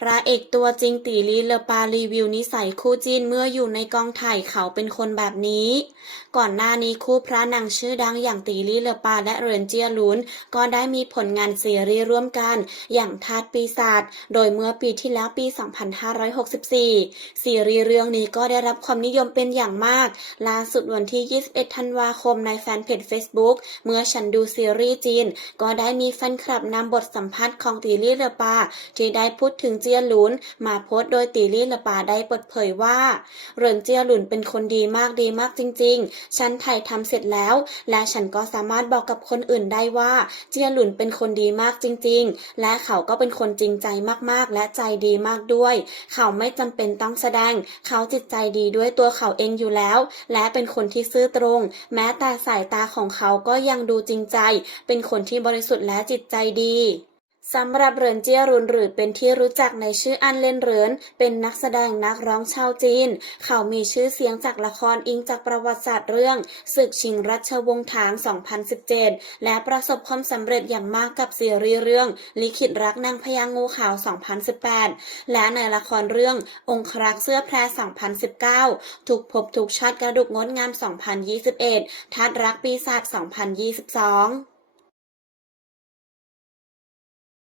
พระเอกตัวจริงตีลีเลปารีวิวนิสัยคู่จีนเมื่ออยู่ในกองถ่ายเขาเป็นคนแบบนี้ ก่อนหน้านี้คู่พระนางชื่อดังอย่างตีลีเลปาและเรนเจียลุนก็ได้มีผลงานซีรีส์ร่วมกัน อย่างทาสปีศาจโดยเมื่อปีที่แล้วปี 2564 ซีรีส์เรื่องนี้ก็ได้รับความนิยมเป็นอย่างมาก ล่าสุดวันที่ 21 ธันวาคมในแฟนเพจ Facebook เมื่อฉันดูซีรีส์จีน ก็ได้มีแฟนคลับนำบทสัมภาษณ์ของตีลีเลปาที่ได้พูดถึงเจียหลุน มาโพสต์โดยตีลี่ลอปาได้เปิดเผยว่าเหรินเจียหลุนเป็นคนดีมากดีมากจริง ๆ ฉันถ่ายทำเสร็จแล้ว และฉันก็สามารถบอกกับคนอื่นได้ว่า เจียหลุนเป็นคนดีมากจริง ๆ และเขาก็เป็นคนจริงใจมากๆ และใจดีมากด้วย เขาไม่จำเป็นต้องแสดง เขาจิตใจดีด้วยตัวเขาเองอยู่แล้ว และเป็นคนที่ซื่อตรง แม้แต่สายตาของเขาก็ยังดูจริงใจ เป็นคนที่บริสุทธิ์และจิตใจดี สำหรับเหรินเจียรุนหรือเป็นที่รู้จักในชื่ออันเลนเหรินเป็นนักแสดงนักร้องชาวจีน เขามีชื่อเสียงจากละครอิงจากประวัติศาสตร์เรื่องศึกชิงรัชวงศ์ถาง 2017 และประสบความสำเร็จอย่างมากกับซีรีส์เรื่อง ลิขิตรักนางพญางูขาว 2018 และในละครเรื่ององครักษ์เสื้อแพร 2019 ถูกพบถูกชาติกระดูกงดงาม 2021 ทัดรักปีศาจ 2022